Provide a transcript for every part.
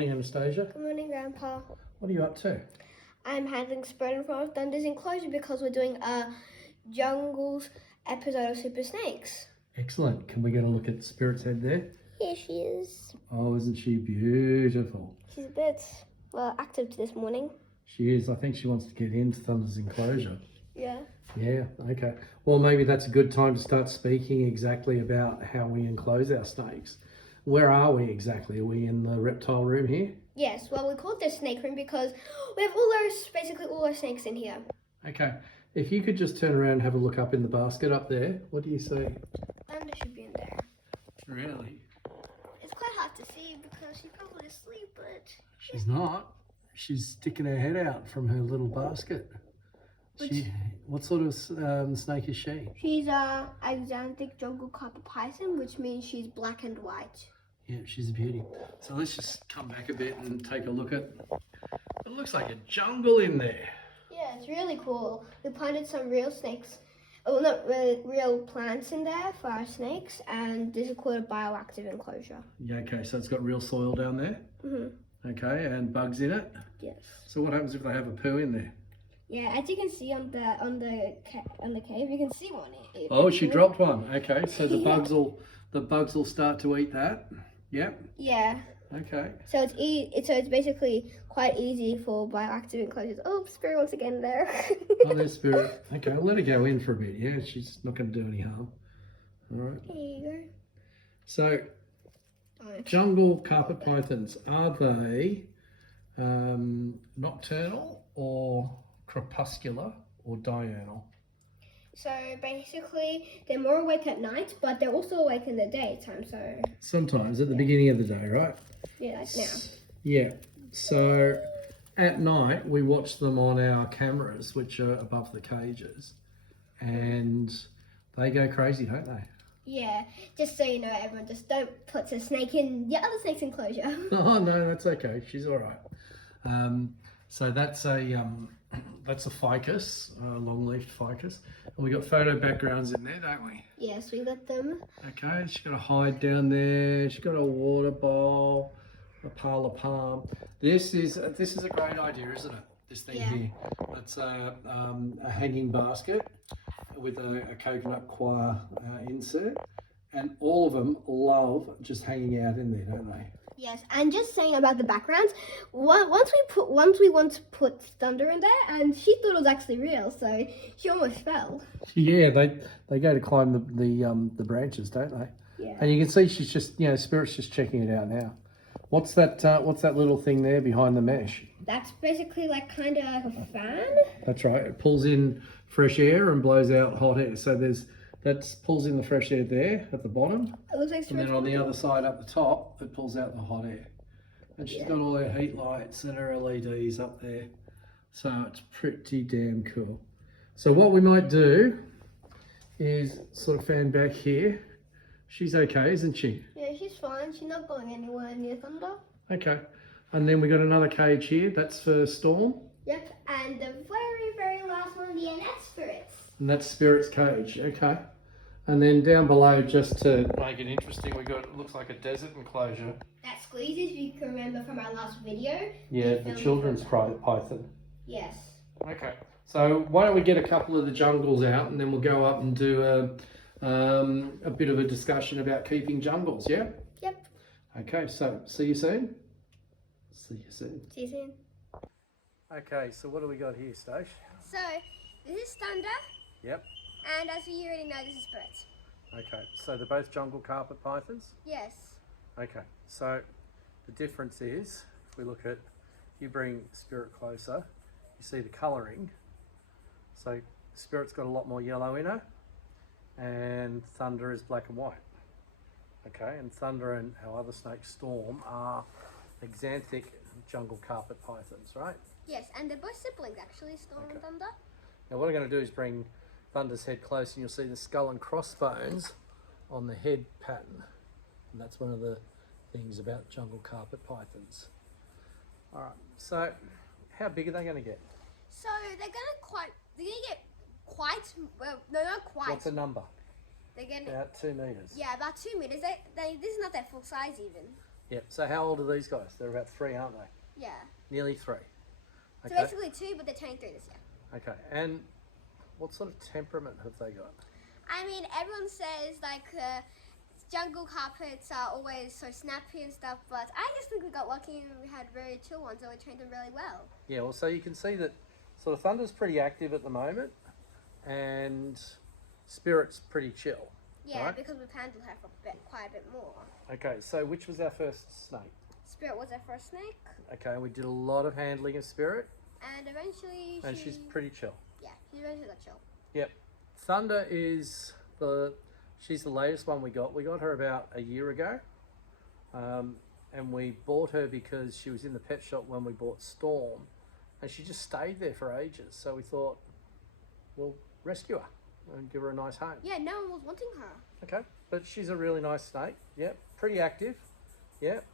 morning, Anastasia. Good morning, Grandpa. What are you up to? I'm handling Spread and From Thunder's Enclosure because we're doing a Jungles episode of Super Snakes. Excellent. Can we get a look at Spirit's head there? Here she is. Oh, isn't she beautiful? She's a bit, active this morning. She is. I think she wants to get into Thunder's enclosure. Yeah. Yeah, okay. Well, maybe that's a good time to start speaking exactly about how we enclose our snakes. Where are we exactly? Are we in the reptile room here? Yes, well, we call it the snake room because we have basically all our snakes in here. Okay. If you could just turn around and have a look up in the basket up there, what do you see? Thunder should be in there. Really? It's quite hard to see because she's probably asleep, but... She's not. She's sticking her head out from her little basket. What sort of snake is she? She's a Axanthic jungle carpet python, which means she's black and white. Yeah, she's a beauty. So let's just come back a bit and take a look at... It looks like a jungle in there. Yeah, it's really cool. We planted some real snakes, well, not really, real plants in there for our snakes, and this is called a BioActive Enclosure. Yeah, okay, so it's got real soil down there. Okay, and bugs in it. Yes. So what happens if they have a poo in there? Yeah, as you can see on the cave, you can see one. Oh, she dropped one. Okay, so the bugs will start to eat that. Yep. Yeah. Okay. So it's basically quite easy for BioActive Enclosures. Oh, Spirit wants to get in there. Oh, there's Spirit. Okay, I'll let her go in for a bit. Yeah, she's not going to do any harm. All right. Here you go. So, jungle carpet pythons, are they nocturnal or crepuscular or diurnal? So basically, they're more awake at night, but they're also awake in the daytime. So sometimes at the beginning of the day, right? Yeah, like now. Yeah. So at night we watch them on our cameras, which are above the cages, and they go crazy, don't they? Yeah. Just so you know, everyone, just don't put a snake in the other snake's enclosure. Oh no, that's okay. She's all right. So that's a ficus, a long-leafed ficus. And we got photo backgrounds in there, don't we? Yes, we got them. Okay, she's got a hide down there. She's got a water bowl, a parlour palm. This is a great idea, isn't it? This thing here. It's a hanging basket with a coconut coir insert. And all of them love just hanging out in there, don't they? Yes, and just saying about the backgrounds, once we want to put Thunder in there, and she thought it was actually real, so she almost fell. Yeah, they go to climb the branches, don't they? Yeah. And you can see she's just, Spirit's just checking it out now. What's that little thing there behind the mesh? That's basically kind of like a fan. That's right. It pulls in fresh air and blows out hot air. So that pulls in the fresh air there at the bottom. It looks like, and then on the other side up the top, it pulls out the hot air. And she's got all her heat lights and her LEDs up there. So it's pretty damn cool. So what we might do is sort of fan back here. She's okay, isn't she? Yeah, she's fine. She's not going anywhere near Thunder. Okay. And then we got another cage here. That's for Storm. Yep. And the very, very last one, the that's Spirits. And that's Spirit's cage. Okay. And then down below, just to make it interesting, we got, it looks like a desert enclosure. That squeezes, if you can remember from our last video. Yeah, the children's python. Yes. Okay. So why don't we get a couple of the jungles out, and then we'll go up and do a bit of a discussion about keeping jungles, yeah? Yep. Okay, so see you soon. See you soon. See you soon. Okay, so what do we got here, Stash? So, this is Thunder. Yep. And as you already know, this is Spirits. Okay, so they're both jungle carpet pythons? Yes. Okay, so the difference is, if we look at, you bring Spirit closer, you see the colouring. So Spirit's got a lot more yellow in her, and Thunder is black and white. Okay, and Thunder and our other snake Storm are Axanthic jungle carpet pythons, right? Yes, and they're both siblings actually, Storm and Thunder. Now what I'm going to do is bring Thunder's head close, and you'll see the skull and crossbones on the head pattern. And that's one of the things about jungle carpet pythons. All right, so how big are they going to get? So they're going to get quite, well, no, not quite. What's the number? They're getting about 2 meters. Yeah, about 2 meters. This is not their full size even. Yeah. So how old are these guys? They're about 3, aren't they? Yeah. Nearly 3. So basically 2, but they're turning 3 this year. Okay. And what sort of temperament have they got? I mean, everyone says like jungle carpets are always so snappy and stuff, but I just think we got lucky and we had very chill ones, and we trained them really well. Yeah. Well, so you can see that sort of Thunder's pretty active at the moment, and Spirit's pretty chill. Yeah, right? because we've handled her for quite a bit more. Okay. So which was our first snake? Spirit was our first snake. Okay. We did a lot of handling of Spirit, And eventually she's pretty chill. Yeah, she eventually got chill. Yep. Thunder is she's the latest one we got. We got her about a year ago. And we bought her because she was in the pet shop when we bought Storm. And she just stayed there for ages. So we thought, we'll rescue her and give her a nice home. Yeah, no one was wanting her. Okay. But she's a really nice snake. Yep. Pretty active. Yep.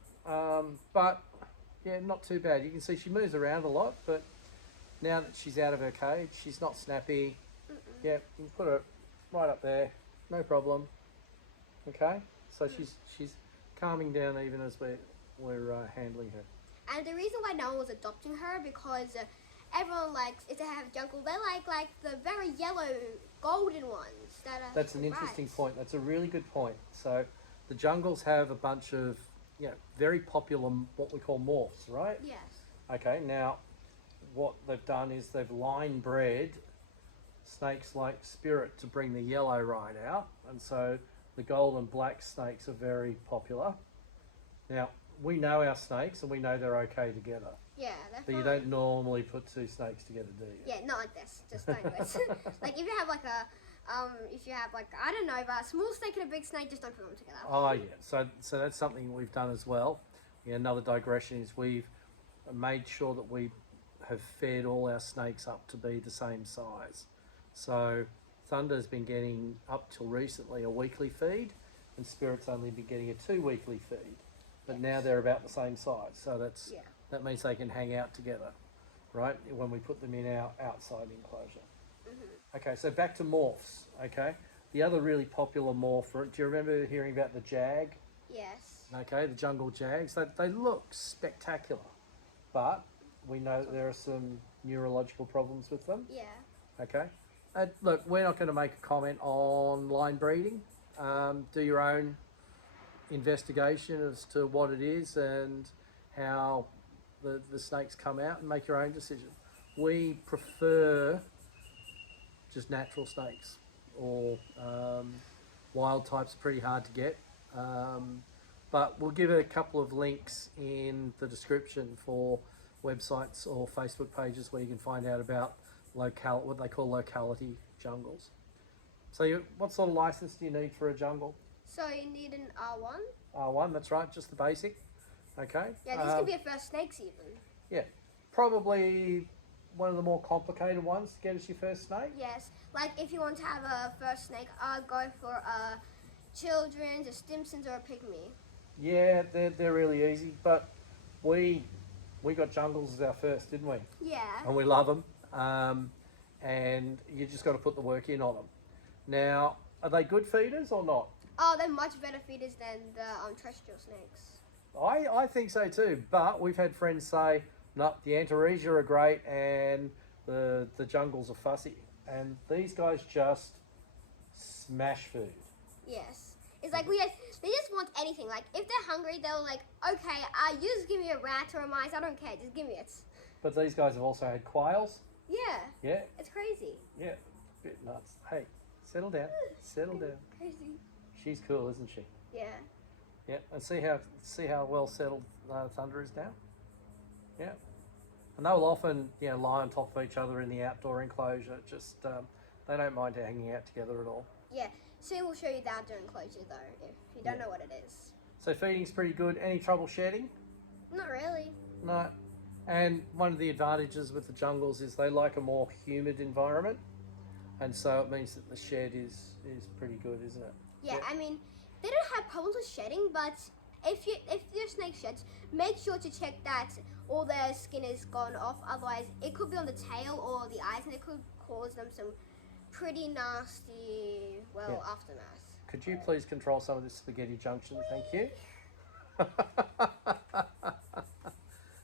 But, yeah, not too bad. You can see she moves around a lot. But now that she's out of her cage, she's not snappy. Yep. You can put her right up there. No problem. Okay. So she's calming down even as we're handling her. And the reason why no one was adopting her because everyone likes if they have jungle, they like the very yellow golden ones that are. That's an interesting point. That's a really good point. So the jungles have a bunch of very popular what we call morphs, right? Yes. Okay. Now what they've done is they've line bred snakes like Spirit to bring the yellow right out, and so the gold and black snakes are very popular. Now, we know our snakes and we know they're okay together. Yeah, they're But fine. you don't normally put 2 snakes together, do you? Yeah, not like this. Just don't do it. Like if you have like I don't know, but a small snake and a big snake, just don't put them together. Oh, yeah. So that's something we've done as well. Another digression is we've made sure that we have fed all our snakes up to be the same size. So Thunder's been getting, up till recently, a weekly feed, and Spirit's only been getting a 2 weekly feed. But now they're about the same size, so that means they can hang out together, right? When we put them in our outside enclosure. Okay, so back to morphs. Okay, the other really popular morph. Do you remember hearing about the jag? Yes. Okay, the jungle jags. They look spectacular, but we know that there are some neurological problems with them. Yeah. Okay. Look, we're not going to make a comment on line breeding. Do your own investigation as to what it is and how the snakes come out and make your own decision. We prefer just natural snakes, or wild types are pretty hard to get. But we'll give a couple of links in the description for websites or Facebook pages where you can find out about what they call locality jungles. So what sort of license do you need for a jungle? So you need an R1? R1, that's right, just the basic. Okay. Yeah, these could be your first snakes even. Yeah, probably one of the more complicated ones to get as your first snake. Yes, like if you want to have a first snake, I'd go for a Children's, a Stimson's, or a Pygmy. Yeah, they're really easy, but we got jungles as our first, didn't we? Yeah. And we love them, and you just got to put the work in on them. Now, are they good feeders or not? Oh, they're much better feeders than the terrestrial snakes. I think so too, but we've had friends say, no, the Antaresia are great and the jungles are fussy. And these guys just smash food. Yes. It's like they just want anything. Like if they're hungry, they'll like, okay, you just give me a rat or a mice, I don't care, just give me it. But these guys have also had quails. Yeah. Yeah. It's crazy. Yeah. Bit nuts. Hey, settle down. Settle down. Crazy. She's cool, isn't she? Yeah. Yeah. And see how well settled Thunder is now. Yeah. And they'll often lie on top of each other in the outdoor enclosure. Just they don't mind hanging out together at all. Yeah. Soon we'll show you the outdoor enclosure though, if you don't know what it is. So feeding's pretty good. Any trouble shedding? Not really. No. And one of the advantages with the jungles is they like a more humid environment, and so it means that the shed is pretty good, isn't it? Yeah, I mean, they don't have problems with shedding, but if your snake sheds, make sure to check that all their skin is gone off. Otherwise, it could be on the tail or the eyes, and it could cause them some pretty nasty, aftermath. Could you please control some of this spaghetti junction? Thank you.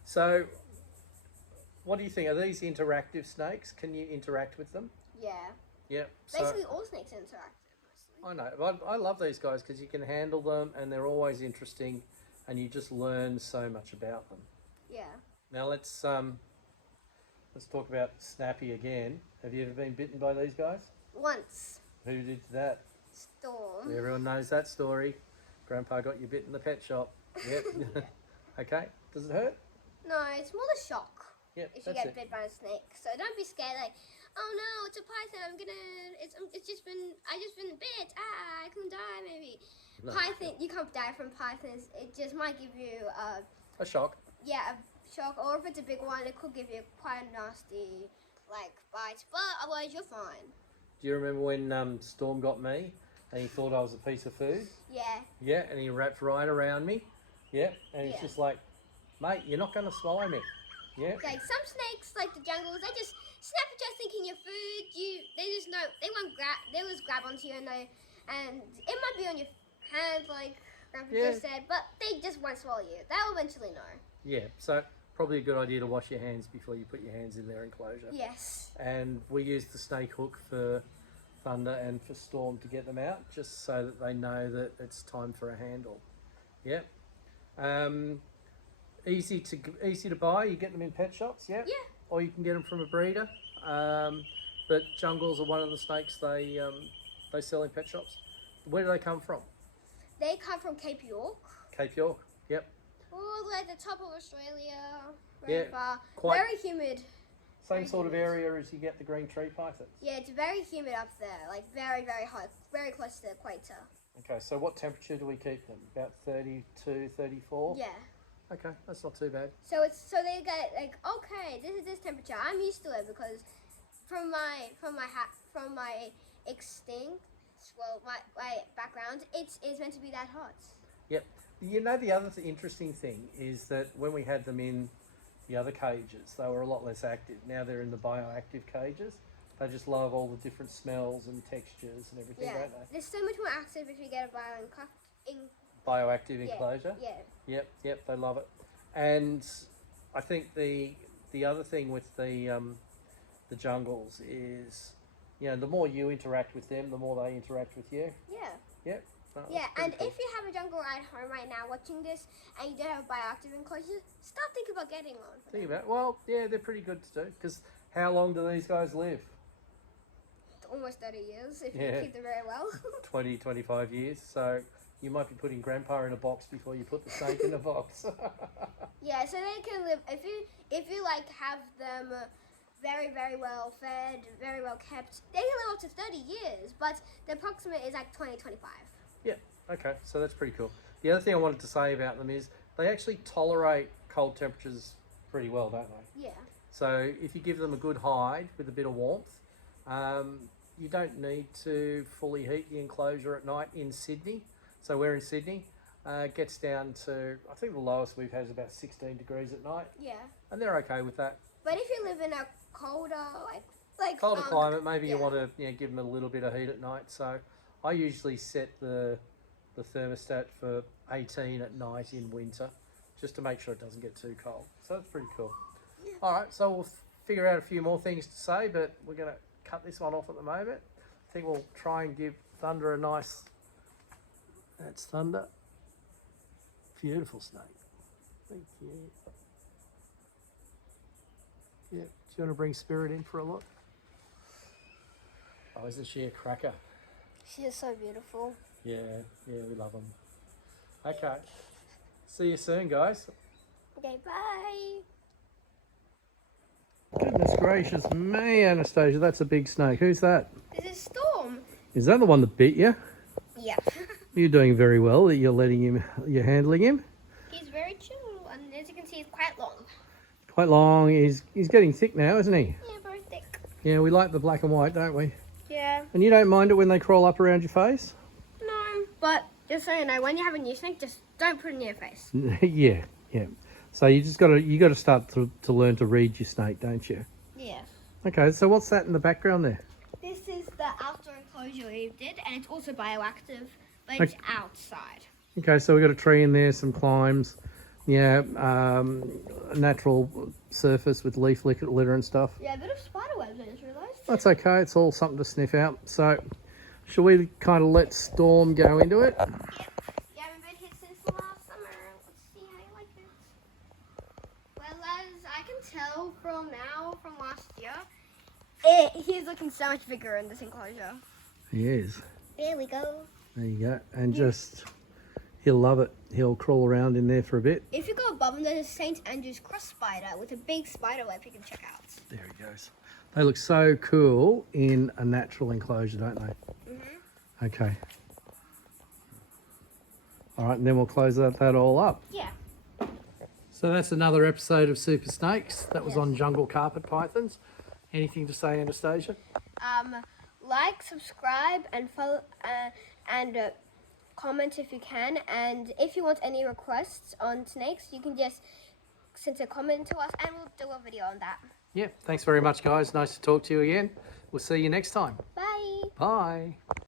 So, what do you think? Are these interactive snakes? Can you interact with them? Yeah. Yeah. Basically, all snakes are interactive, mostly. I know. I love these guys because you can handle them and they're always interesting, and you just learn so much about them. Yeah. Now let's talk about Snappy again. Have you ever been bitten by these guys? Once. Who did that? Storm. Everyone knows that story. Grandpa got you bit in the pet shop. Yep. Okay. Does it hurt? No, it's more the shock. Yep. If you That's get it. bit by a snake, so don't be scared. Like, oh no, it's a python. I just been bit. I can die maybe. No. Python, you can't die from pythons. It just might give you A shock. a shock, or if it's a big one, it could give you quite a nasty bite. But otherwise, you're fine. Do you remember when Storm got me and he thought I was a piece of food? Yeah. Yeah, and he wrapped right around me. Yeah, and he's Yeah. just like, mate, you're not going to swallow me. Yeah. Like some snakes, like the jungles, they just snap at you thinking your food. They just know they won't grab. They just grab onto you and it might be on your hand, like Grandpa Yeah. just said, but they just won't swallow you. They'll eventually know. Yeah, so probably a good idea to wash your hands before you put your hands in their enclosure. Yes. And we use the snake hook for Thunder and for Storm to get them out, just so that they know that it's time for a handle. Yeah. Easy to buy. You get them in pet shops, yeah. Yeah. Or you can get them from a breeder. But jungles are one of the snakes they sell in pet shops. Where do they come from? They come from Cape York. Cape York. Yep. All like the top of Australia. Yeah, Very far. quite- Very humid. Same Very sort of humid. area as you get the green tree pythons. Yeah, it's very humid up there. Like very, very hot. Very close to the equator. Okay, so what temperature do we keep them? About 32, 34? Yeah. Okay, that's not too bad. So they get like, okay, this is this temperature. I'm used to it because from my extinct, well, my background, it's meant to be that hot. Yep. You know, the other interesting thing is that when we had them in the other cages, they were a lot less active. Now they're in the BioActive cages. They just love all the different smells and textures and everything, Yeah. don't they? There's so much more active if you get a BioActive yeah, enclosure. Yeah. Yep, they love it. And I think the other thing with the jungles is, you know, the more you interact with them, the more they interact with you. Yeah. Yep. Oh, Yeah, that's pretty and cool. if you have a jungle at home right now watching this and you don't have a BioActive enclosure, start thinking about getting one. Think about it. Well, yeah, they're pretty good to do, because how long do these guys live? Almost 30 years if Yeah. you keep them very well. 20, 25 years. So you might be putting Grandpa in a box before you put the snake in a box. Yeah, so they can live if you like have them very, very well fed, very well kept. They can live up to 30 years, but the approximate is like 20, 25. Yeah, okay, so that's pretty cool. The other thing I wanted to say about them is they actually tolerate cold temperatures pretty well, don't they? Yeah. So if you give them a good hide with a bit of warmth, you don't need to fully heat the enclosure at night in Sydney. So we're in Sydney. It gets down to, I think the lowest we've had is about 16 degrees at night, Yeah. and they're okay with that. But if you live in a colder, like Colder climate, maybe yeah. you want to give them a little bit of heat at night. So I usually set the thermostat for 18 at night in winter, just to make sure it doesn't get too cold. So that's pretty cool. Yeah. All right, so we'll figure out a few more things to say, but we're going to cut this one off at the moment. I think we'll try and give Thunder a nice... That's Thunder. Beautiful snake. Thank you. Yeah, do you want to bring Spirit in for a look? Oh, isn't she a cracker? She is so beautiful. Yeah, we love them. Okay, see you soon, guys. Okay, bye. Goodness gracious me, Anastasia, that's a big snake. Who's that? This is Storm. Is that the one that bit you? Yeah. You're doing very well that you're you're handling him. He's very chill, and as you can see, he's quite long. Quite long. He's getting thick now, isn't he? Yeah, very thick. Yeah, we like the black and white, don't we? Yeah. And you don't mind it when they crawl up around your face? No, but just so you know, when you have a new snake, just don't put it near your face. Yeah. So you got to start to learn to read your snake, don't you? Yeah. Okay, so what's that in the background there? This is the outdoor enclosure we did, and it's also bioactive, but it's outside. Okay, so we've got a tree in there, some climbs. Yeah, a natural surface with leaf litter and stuff. Yeah, a bit of spider webs, I just realised. That's okay, it's all something to sniff out. So, shall we kind of let Storm go into it? Yep. You haven't been here since last summer. Let's see how you like it. Well, as I can tell from last year, he's looking so much bigger in this enclosure. He is. There we go. There you go. And just, he'll love it. He'll crawl around in there for a bit. If you go above him, there's a St. Andrew's cross spider with a big spider web you can check out. There he goes. They look so cool in a natural enclosure, don't they? Mhm. Okay. All right, and then we'll close that all up. Yeah. So that's another episode of Super Snakes. That was Yes. on jungle carpet pythons. Anything to say, Anastasia? Like, subscribe, and follow, and comment if you can. And if you want any requests on snakes, you can just send a comment to us, and we'll do a video on that. Yeah, thanks very much, guys. Nice to talk to you again. We'll see you next time. Bye. Bye.